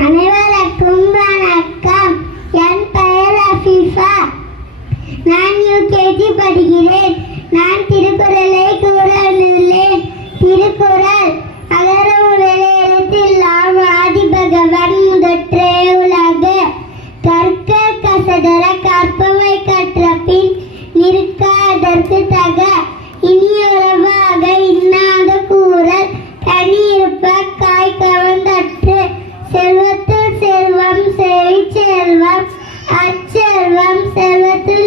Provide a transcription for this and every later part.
அனைவருக்கும் வணக்கம் என் பெயர் அஃபீஃபா நான் யூ கேஜி படிக்கிறேன். நான் திருக்குறளை கூறவில்லை. சேவிச்செல்வம் அச்செல்வம் செல்வத்தில்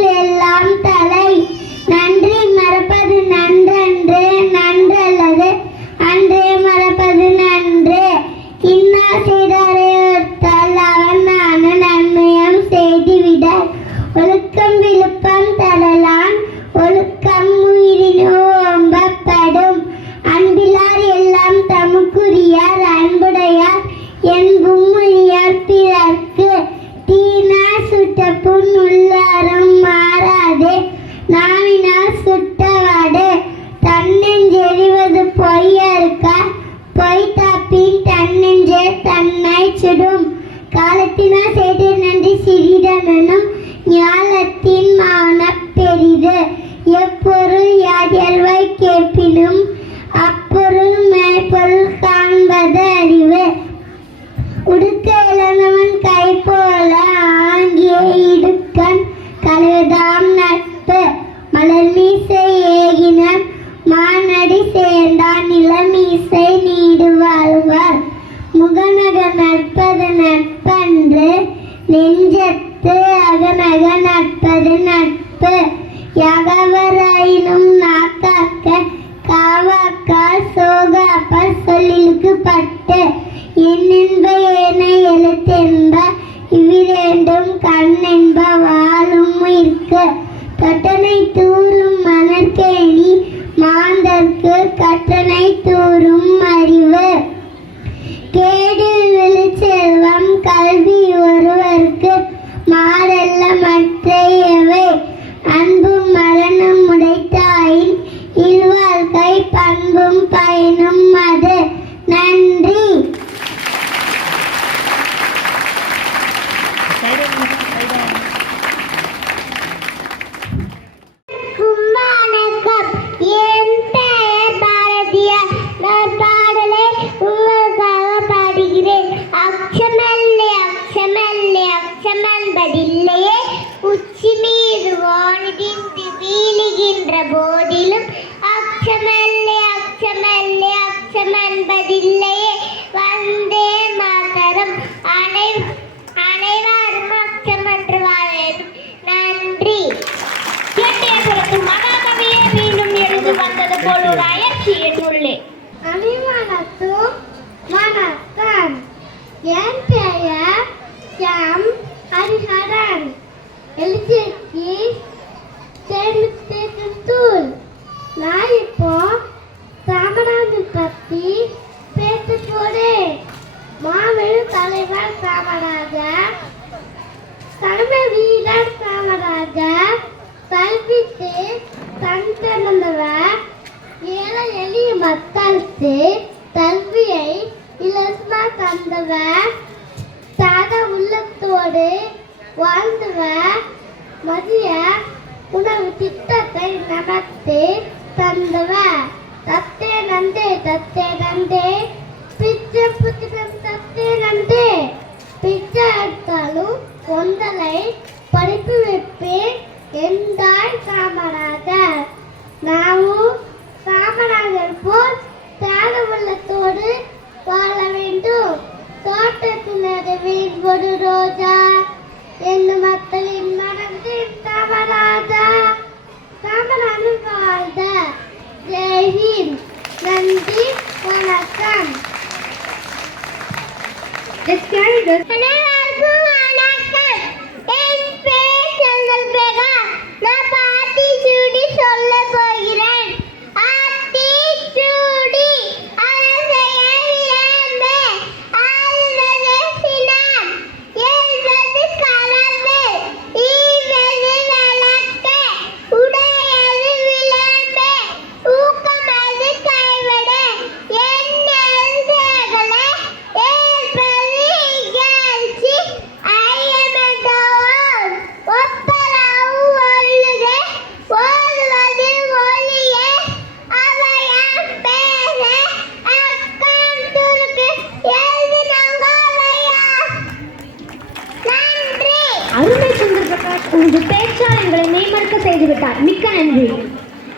பட்டின செய்து நன்றி சிறிதமெனும் ஞானத்தின் மான பெரிது. எப்பொருள் யாதியல்வாய் கேட்பினும் அப்பொருள் மேற்பொருள் காண்பது அறிவு. உடுக்க நட்பது நட்பன்று நெஞ்சத்து அகநக நட்பது நட்பு. யகவராயினும் நாக்காக்க காவாக்கா சோகாப்ப சொல்லிலுக்கு பட்டு என்னென்ப ஏன எழுத்தென்ப இவ்விரண்டும் கண்ணென்ப வாழும் இருக்கு அச்சமல்பதில்லையே உச்சி மீது வானிதின்று வீழுகின்ற போதிலும் அச்சமல்லே அச்சமல்லே அச்சமன்பதி காமராஜர் கர்ம வீரர் காமராஜர் கல்விக்கு கண் ஏழை எளிய மக்களுக்கு கல்வியை இலவசமா தந்தவர். சாத உள்ளத்தோடு வாழ்ந்தவர். மதிய உணவு திட்டத்தை நடத்தி தந்தவர். தத்தே நந்தே தத்தே நந்தே பிச்சை புத்திரம் தத்தே நந்தே பிச்சை எடுத்தாலும் கொந்தலை படிப்பு வைப்பேன் என்றாய் Kamarajar. Let's carry this. Hello. with that. Mika and Ray.